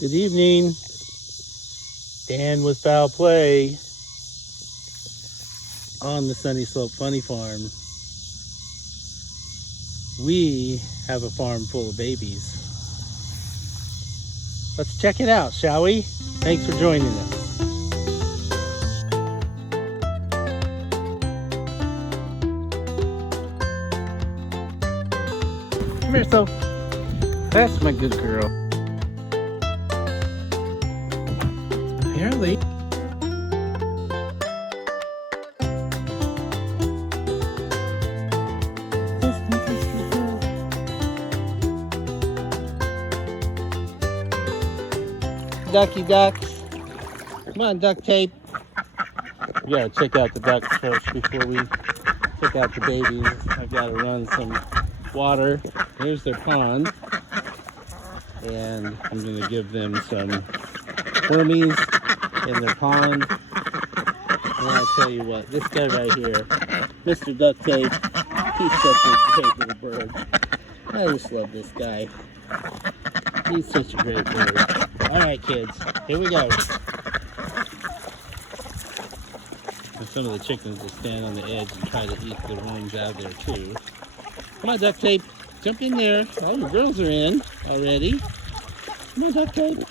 Good evening. Dan with foul play on the Sunny Slope Funny Farm. We have a farm full of babies. Let's check it out, shall we? Thanks for joining us. Come here, Soph. That's my good girl. Apparently. Ducky ducks. Come on, duct tape. We gotta check out the ducks first before we check out the babies. I've gotta run some water. Here's their pond. And I'm gonna give them some wormies in their pond. And I'll tell you what, this guy right here, Mr. Duct Tape, he's such a great little bird. I just love this guy. He's such a great bird. All right, kids, here we go. And some of the chickens will stand on the edge and try to eat the worms out there too. Come on, Duct Tape, jump in there. All the girls are in already. Come on, Duct Tape.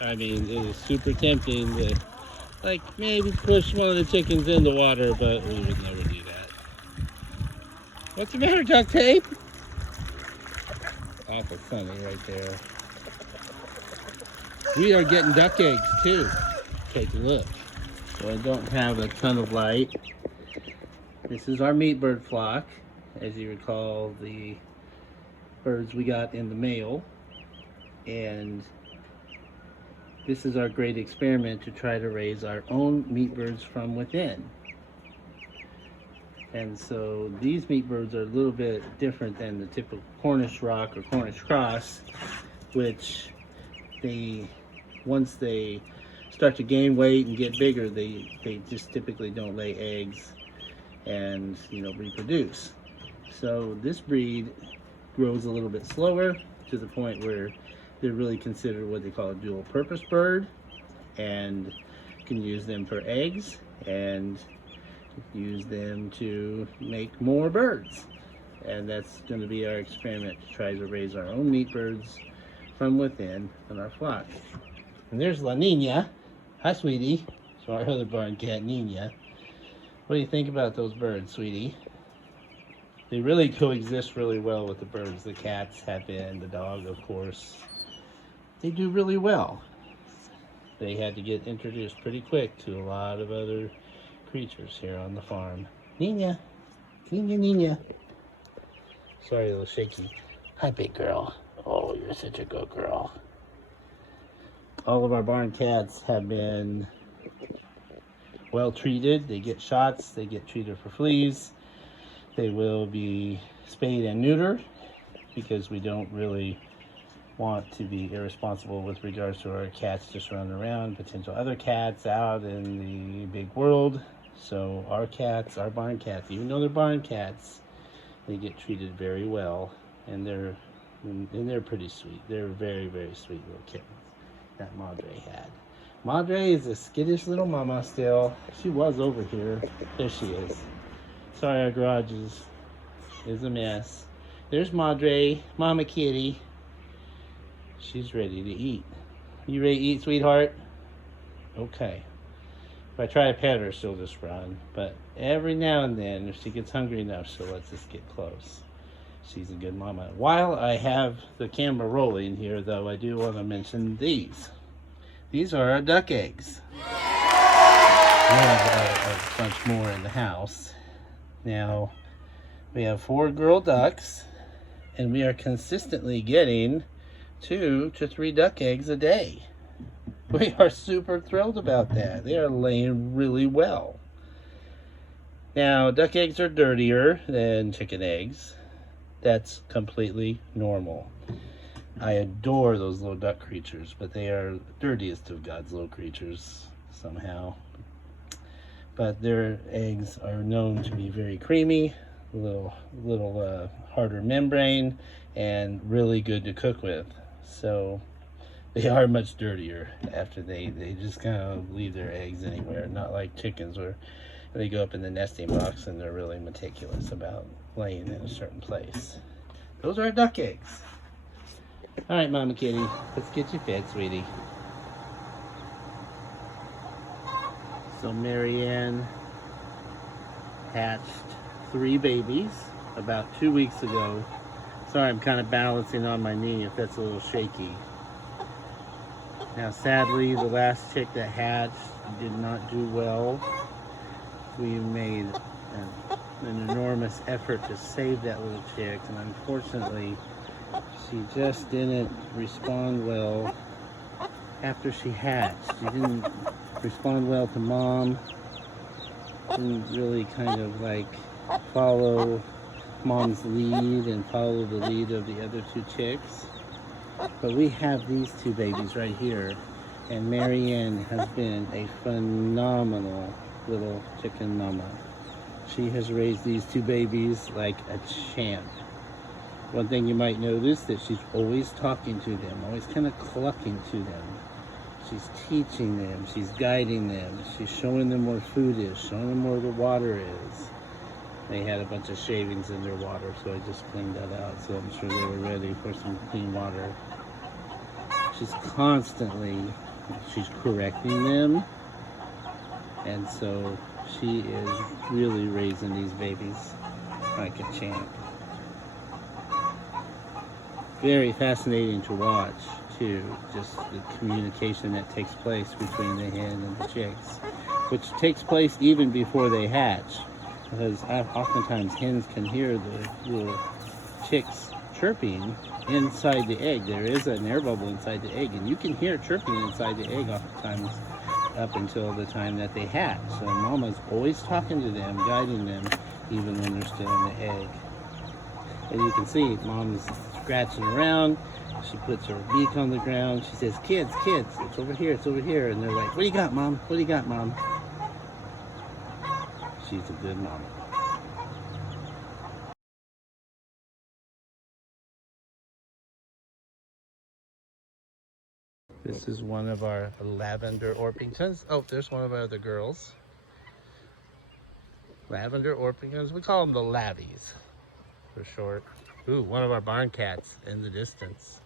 I mean, it is super tempting to, like, maybe push one of the chickens in the water, but we would never do that. What's the matter, Duct Tape? Awful funny right there. We are getting duck eggs too. Take a look. So I don't have a ton of light. This is our meat bird flock. As you recall, the birds we got in the mail. And this is our great experiment to try to raise our own meat birds from within. And so these meat birds are a little bit different than the typical Cornish rock or Cornish cross, which once they start to gain weight and get bigger, they just typically don't lay eggs and, you know, reproduce. So this breed grows a little bit slower to the point where they're really considered what they call a dual purpose bird, and can use them for eggs and use them to make more birds. And that's going to be our experiment, to try to raise our own meat birds from within in our flock. And there's La Nina. Hi, sweetie. So our other barn cat, Nina. What do you think about those birds, sweetie? They really coexist really well with the birds. The cats have been, the dog, of course. They do really well. They had to get introduced pretty quick to a lot of other creatures here on the farm. Nina. Nina, Nina. Sorry, a little shaky. Hi, big girl. Oh, you're such a good girl. All of our barn cats have been well treated. They get shots, they get treated for fleas. They will be spayed and neutered because we don't really want to be irresponsible with regards to our cats just running around, potential other cats out in the big world. So our cats, our barn cats, even though they're barn cats, they get treated very well, and they're pretty sweet. They're very, very sweet little kittens that Madre had. Madre is a skittish little mama still. She was over here. There she is. Sorry, our garage is a mess. There's Madre, Mama Kitty. She's ready to eat. You ready to eat, sweetheart? Okay. If I try to pet her, she'll just run. But every now and then, if she gets hungry enough, she'll let us get close. She's a good mama. While I have the camera rolling here, though, I do want to mention these. These are our duck eggs. We have a bunch more in the house. Now, we have 4 girl ducks, and we are consistently getting 2 to 3 duck eggs a day. We are super thrilled about that. They are laying really well. Now, duck eggs are dirtier than chicken eggs. That's completely normal. I adore those little duck creatures, but they are the dirtiest of God's little creatures somehow. But their eggs are known to be very creamy, a little harder membrane, and really good to cook with. So they are much dirtier after they just kind of leave their eggs anywhere. Not like chickens where they go up in the nesting box and they're really meticulous about laying in a certain place. Those are duck eggs. All right, Mama Kitty, let's get you fed, sweetie. So Maryanne hatched 3 babies about 2 weeks ago. Sorry, I'm kind of balancing on my knee if that's a little shaky. Now, sadly, the last chick that hatched did not do well. We made an enormous effort to save that little chick, and unfortunately, she just didn't respond well after she hatched. She didn't respond well to mom. Didn't really kind of like follow mom's lead and follow the lead of the other 2 chicks. But we have these 2 babies right here, and Maryanne has been a phenomenal little chicken mama. She has raised these 2 babies like a champ. One thing you might notice that she's always talking to them, always kind of clucking to them. She's teaching them, she's guiding them, she's showing them where food is, showing them where the water is. They had a bunch of shavings in their water, so I just cleaned that out, so I'm sure they were ready for some clean water. She's correcting them, and so she is really raising these babies like a champ. Very fascinating to watch too, just the communication that takes place between the hen and the chicks, which takes place even before they hatch, because oftentimes hens can hear the little chicks chirping inside the egg. There is an air bubble inside the egg, and you can hear chirping inside the egg oftentimes up until the time that they hatch. So mama's always talking to them, guiding them, even when they're still in the egg. And you can see mom's scratching around. She puts her beak on the ground. She says, kids, it's over here, it's over here. And they're like, what do you got, Mom? What do you got, Mom? She's a good mama. This is one of our lavender Orpingtons. Oh, there's one of our other girls. Lavender Orpingtons. We call them the Lavies for short. Ooh, one of our barn cats in the distance.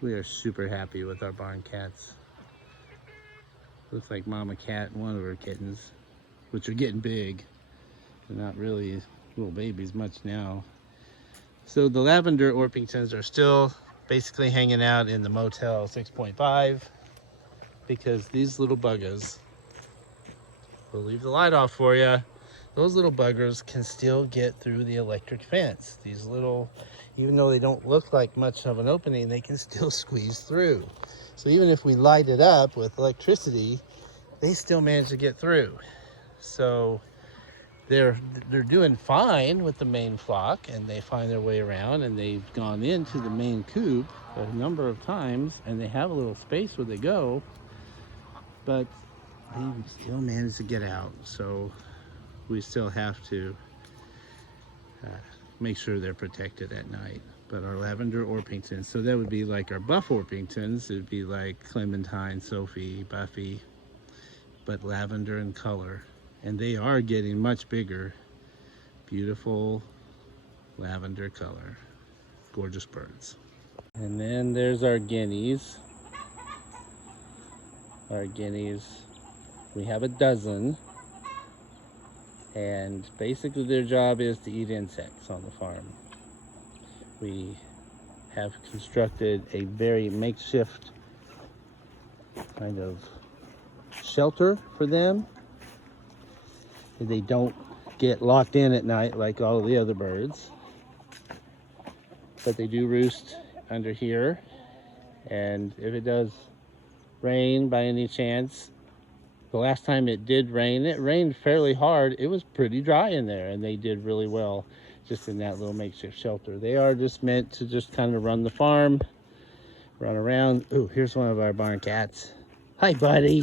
We are super happy with our barn cats. Looks like Mama Cat and one of her kittens, which are getting big. They're not really little babies much now. So the lavender Orpingtons are still basically hanging out in the Motel 6.5 because these little buggers, we'll leave the light off for you. Those little buggers can still get through the electric fence. These little, even though they don't look like much of an opening, they can still squeeze through. So even if we light it up with electricity, they still manage to get through. So they're doing fine with the main flock, and they find their way around, and they've gone into the main coop a number of times, and they have a little space where they go, but they still manage to get out. So we still have to make sure they're protected at night. But our lavender Orpingtons, so that would be like our buff Orpingtons, it would be like Clementine, Sophie, Buffy, but lavender in color. And they are getting much bigger. Beautiful lavender color. Gorgeous birds. And then there's our guineas. Our guineas, we have a dozen. And basically their job is to eat insects on the farm. We have constructed a very makeshift kind of shelter for them. They don't get locked in at night like all of the other birds, but they do roost under here. And if it does rain by any chance, the last time it did rain, it rained fairly hard. It was pretty dry in there, and they did really well just in that little makeshift shelter. They are just meant to just kind of run the farm, run around. Oh, here's one of our barn cats. Hi, buddy.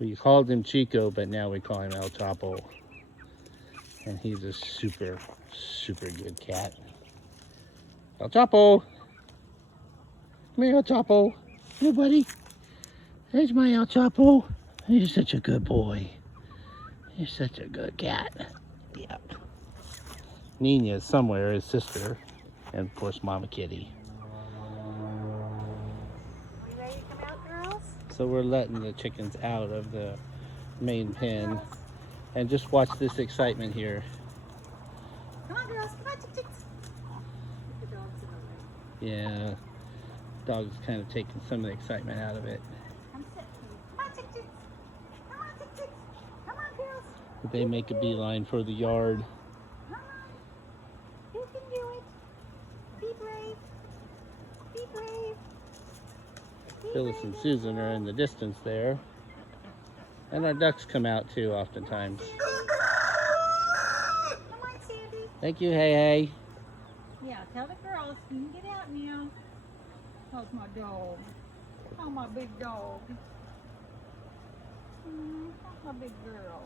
We called him Chico, but now we call him El Chappo. And he's a super Super good cat. El Chappo. Come here, El Chappo. Here, buddy. There's my El Chappo. You're such a good boy. You're such a good cat. Yep. Nina is somewhere, his sister. And of course, Mama Kitty. Are you ready to come out, girls? So we're letting the chickens out of the main pen. And just watch this excitement here. Come on, girls. Come on, chicks. The dogs in the way. Yeah. Dog's kind of taking some of the excitement out of it. Come sit. Come on, chicks. Come on, chicks. Come on, girls. They make a beeline for the yard. Come on. You can do it. Be brave. Be brave. Be Phyllis brave. and Susan are in the distance there. And our ducks come out too oftentimes. Come on, Sandy. Thank you, Hey Hey. Yeah, tell the girls you can get out now. How's my dog? How's my big dog? How's my big girl?